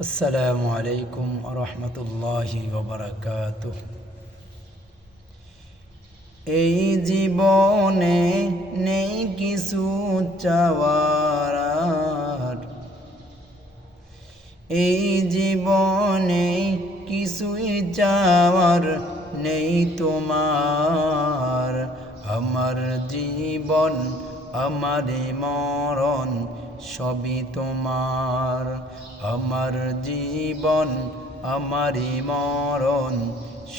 আসসালামু আলাইকুম রহমতুল্লাহি এই জীবনে নেই কিছু চাওয়ার। এই জীবনে কিছুই চাওয়ার নেই তোমার আমার জীবন, আমার মরণ সবই তোমার। আমার জীবন আমার মরণ,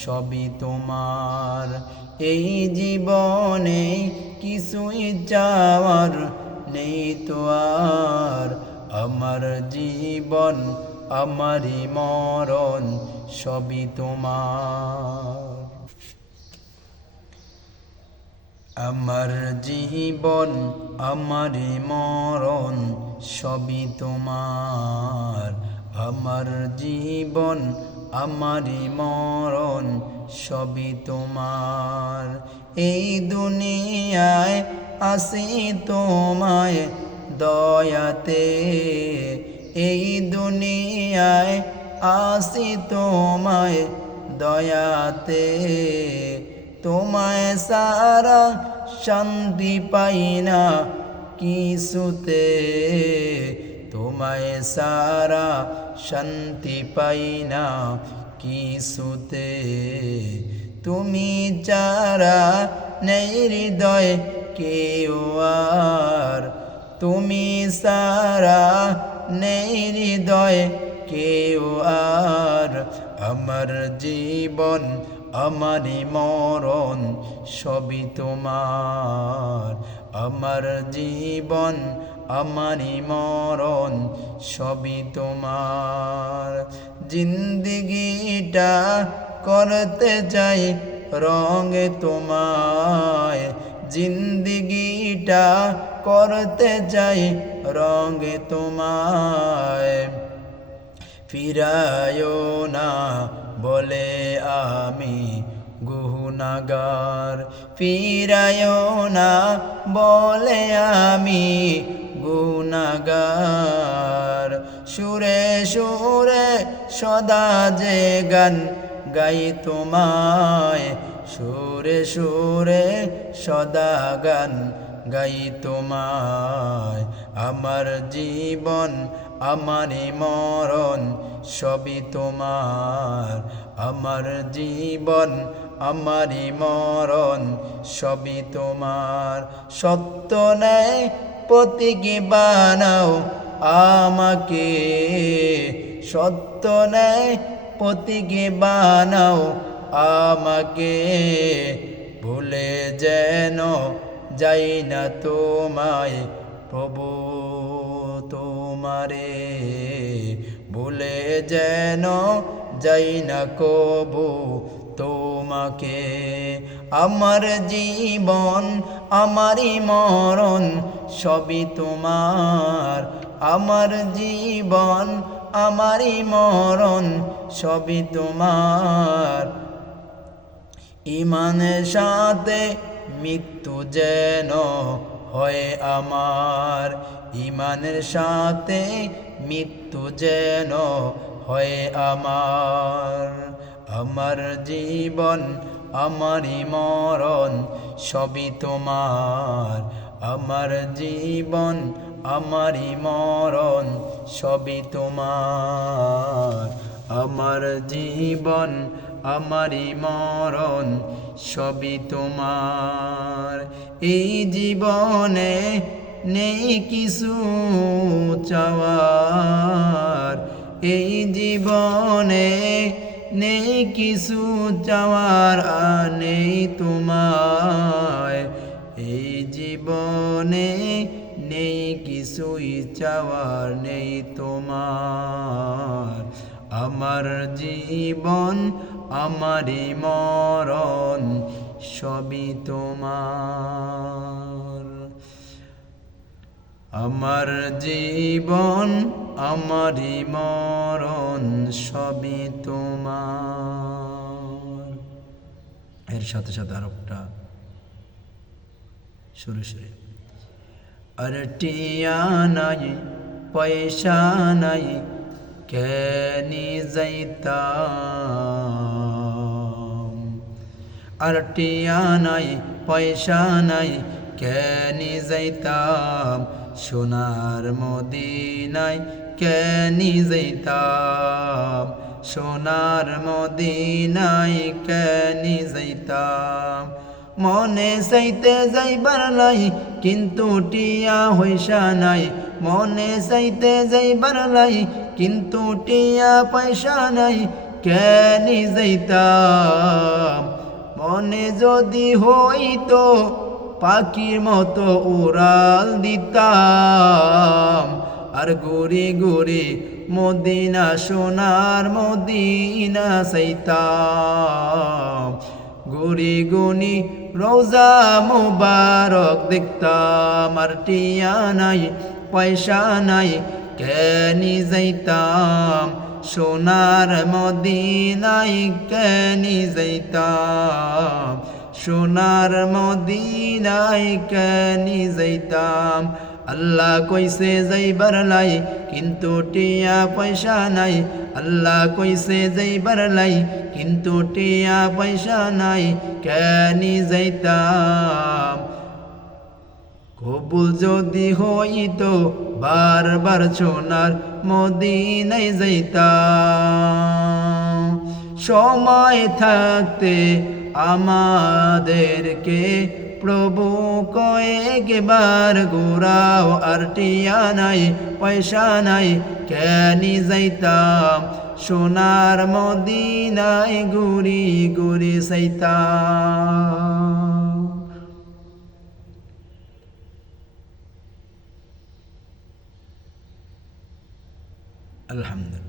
সবই তোমার। এই জীবনে কিছুই চাওয়ার নেই তো আর। আমার জীবন, আমারই মরণ, সবই তোমার। আমার জীবন আমারই মরণ, সবই তোমার। আমার জীবন আমারই মরণ, সবই তোমার। এই দুনিয়ায় আসি তোমায় দয়াতে। এই দুনিয়ায় আসি তোমায় দয়াতে। তোমায় সারা শান্তি পাই না কিছুতে। তোমায় সারা শান্তি পাই না কিছুতে। তুমি চারা নেই হৃদয় কেউ আর, তুমি সারা নেই হৃদয় কেউ আর। আমার জীবন আমারই মরণ সবই তোমার। আমার জীবন আমারই মরণ সবই তোমার। জিন্দিগিটা করতে চাই রঙে তোমায়। জিন্দিগিটা করতে চাই রঙে তোমায়। ফিরায়ো না বলে আমি গুহনাগার ফিরায়ো না বলে আমি গুনাগার সুরে সুরে সদা যে গান গাই তোমায়। সুরে সুরে সদা গান গাই তোমায়। আমার জীবন আমারই মরণ সবই তোমার। আমার জীবন, আমারই মরণ সবই তোমার। সত্য নেয় প্রতীকী বানাও আমাকে। সত্য নেয় প্রতীকী বানাও আমাকে। ভুলে যেন যাই না তোমায় প্রভু। তোমারে ভুলে যেন যাই না কবু তোমাকে। আমার জীবন, আমারই মরণ, সবই তোমার। আমার জীবন, আমারই মরণ, সবই তোমার। ইমানের সাথে মৃত্যু যেন হয় আমার। ইমানের সাথে মৃত্যু যেন হয় আমার। আমার জীবন আমারই মরণ সবই তোমার। আমার জীবন আমারই মরণ সবই তোমার। আমার জীবন আমারই মরণ সবই তোমার। এই জীবনে নেই কিছু চাওয়ার। এই জীবনে নেই কিছু চাওয়ার নেই তোমায়। এই জীবনে নেই কিছুই চাওয়ার, নেই তোমার। আমার জীবন, আমারই মরণ, সবই তোমার। আমার জীবন, আমারই মরণ, সবই তোমার। এর সাথে সাথে আরেকটা সুরে সুরে। আর টিয়া নাই, পয়সা নাই কেনি যাইতাম আর টিয়া নাই, পয়সা নাই কেনি যাইতাম সোনার মদিনায় কেনি যাইতাম সোনার মদিনায় কেনি যাইতাম মনে চাইতে যাইবার লাই কিন্তু টিয়া হইসা নাই। মনে চাইতে যাইবার লাই কিন্তু টিয়া পয়সা নাই। কেনি যাইতাম মনে যদি হইতো পাখির মতো উড়াল দিতাম। আর গুড়ি গুড়ি মদিনা সোনার মদিনা সাইতাম গুড়ি গুনি রোজা মুবারক দেখতাম, আর টিয়া নাই, পয়সা নাই, কেনি যাইতাম। সোনার মদিনাই কেনি যাইতাম। সোনার মদিনাই কেনি যাইতাম। আল্লাহ কইছে, যাইবার লাই, কিন্তু টিয়া পয়সা নাই। আল্লাহ কইছে, যাইবার লাই, কিন্তু টিয়া পয়সা নাই, কেনি যাইতাম? কবুল যদি হইতো, বারবার সোনার মদিনায় যাইতাম। সময় থাকতে আমাদেরকে প্রভু কয়েকবার ঘোরাও আর টিয়া নাই, পয়সা নাই, কেন যাইতাম। সোনার মদিনায় ঘুরি ঘুরি সাইতাম আলহামদুলিল্লাহ।